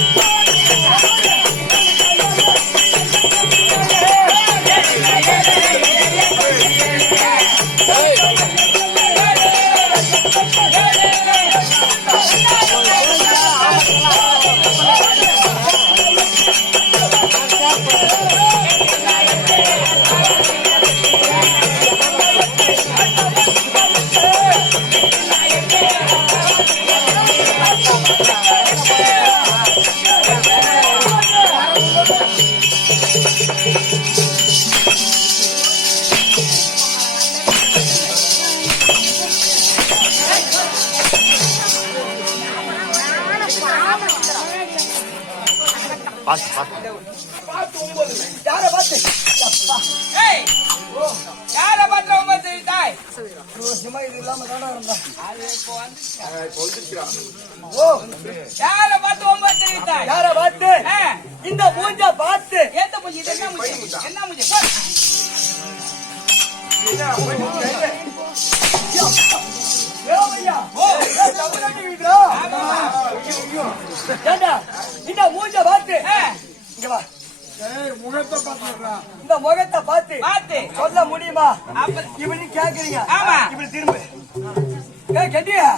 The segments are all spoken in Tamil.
Bang! யார பார்த்து ஏய் யார பத்திர ஒன்பது தெரிவித்தாய் சும்மா இது இல்லாம தானே இருந்தா அது இப்போ வந்து ஓ யார பத்து ஒன்பது தெரிவித்தாய் யார பார்த்து இந்த மூஞ்ச பார்த்து ஏத்த மூஞ்சி இது என்ன மூஞ்சி என்ன மூஞ்சி போ. இந்த மூஞ்ச பார்த்து. இங்க வா. இந்த முகத்தை பார்த்து. பார்த்து. சொல்ல முடியுமா? இப்படி கேக்குறீங்க. ஆமா. இப்படி திரும்ப. ஏய் கட்டியா?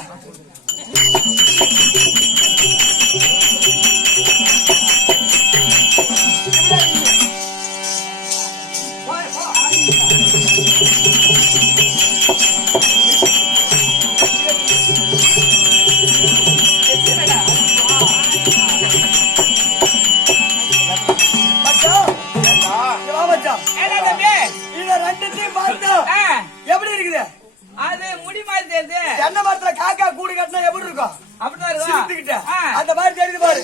தென்னை மரத்துல காக்கா கூடு கட்டினா எப்படி இருக்கும் அப்படிதான் இருக்கும் அந்த மாதிரி தெரியுது பாரு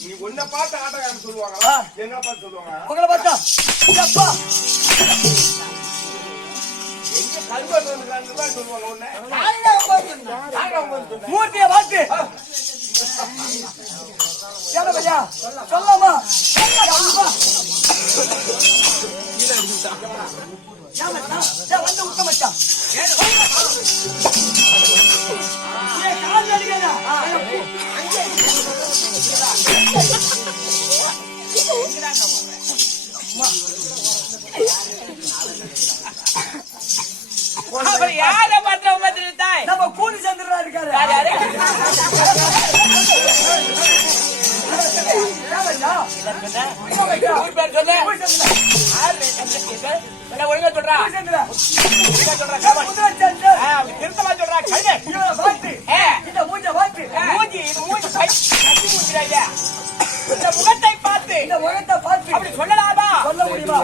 நீ உன்னை பார்த்து ஆட்டக்காரன் சொல்லுவாங்களா என்ன பார்த்து சொல்லுவாங்க உங்களை பார்த்தா அப்பா மூர்த்திய பார்த்து சொல்லாமா வந்து அப்புறம் யார பத்திர ஒன்பது தெரிவித்தாய் நம்ம கூலி சந்திரனா இருக்காரு. ஒழுங்கா சொல்றா? திருத்தமா சொல்றா கழுதை இந்த மூஞ்ச பார்த்து, மூஞ்சி இது மூஞ்சி கை கட்டி மூஞ்சிடா இந்த முகத்தை பார்த்து. இந்த முகத்தை பார்த்து. அப்படி சொல்லலாமா? சொல்ல முடியுமா?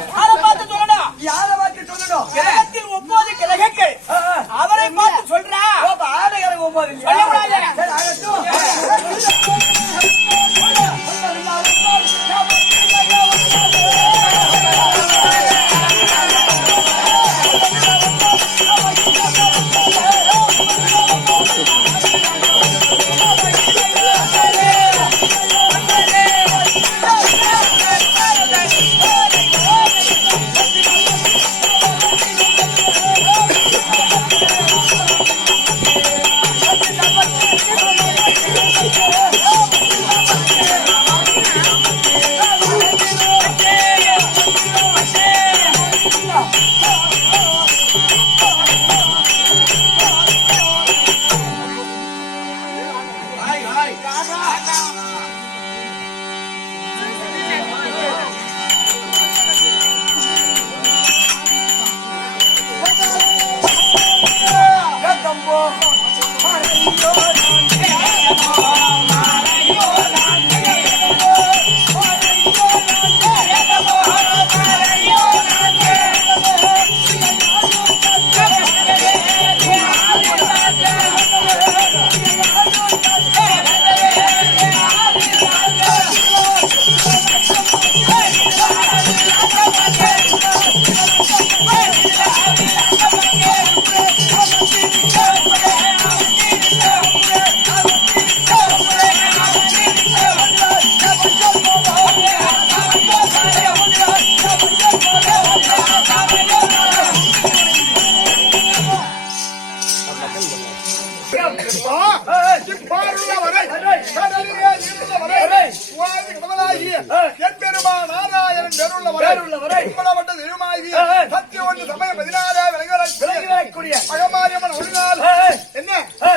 கடவுளாகிய எம்பெருமான் நாராயணன் பேருள்ளவரை, கும்பலவட்ட திருமாகிய ஆ, ஆ. சத்திய ஒன்று சமய பதினாறே விலகி வரக்கூடிய அகமாரியம்மன் ஆ, ஆ. என்ன.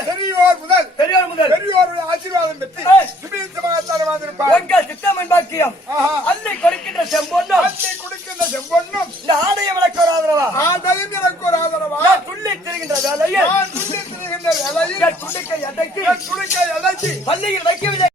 பெரியோர் முதல். பெரியோர் முதல். பெரியோருடைய ஆசீர்வாதம் பெற்று ஆ. சுபீட்சமாக தருவாதிருப்பார் உங்கள் சித்தமன் பாக்கியம். ஆஹா. அள்ளி கொடுக்கின்ற செம்பொன்னும். அள்ளி கொடுக்கின்ற செம்பொன்னும். இந்த ஆடைய விளக்கு ஒரு ஆதரவா? ஆண்டையும் எனக்கு ஒரு ஆதரவா? நான் துள்ளி திரிகின்ற வேலையில். நான் துள்ளி திரிகின்ற வேலையில். என் துண்டிக்கை அடக்கி என் துணிக்கை அழைச்சி பள்ளியில் வைக்கவில்லை.